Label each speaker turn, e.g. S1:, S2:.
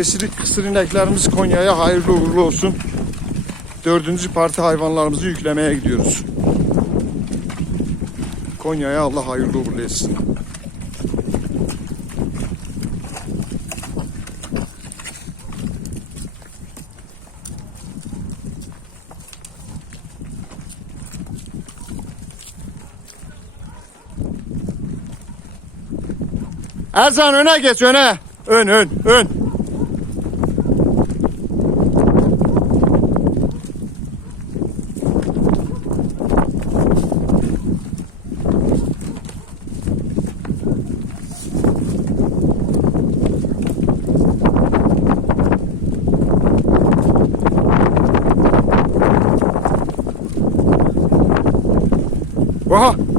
S1: Besilik kısır ineklerimiz Konya'ya hayırlı uğurlu olsun. Dördüncü parti hayvanlarımızı yüklemeye gidiyoruz. Konya'ya Allah hayırlı uğurlu etsin. Ersan öne geç öne. Ön ön ön. 博豪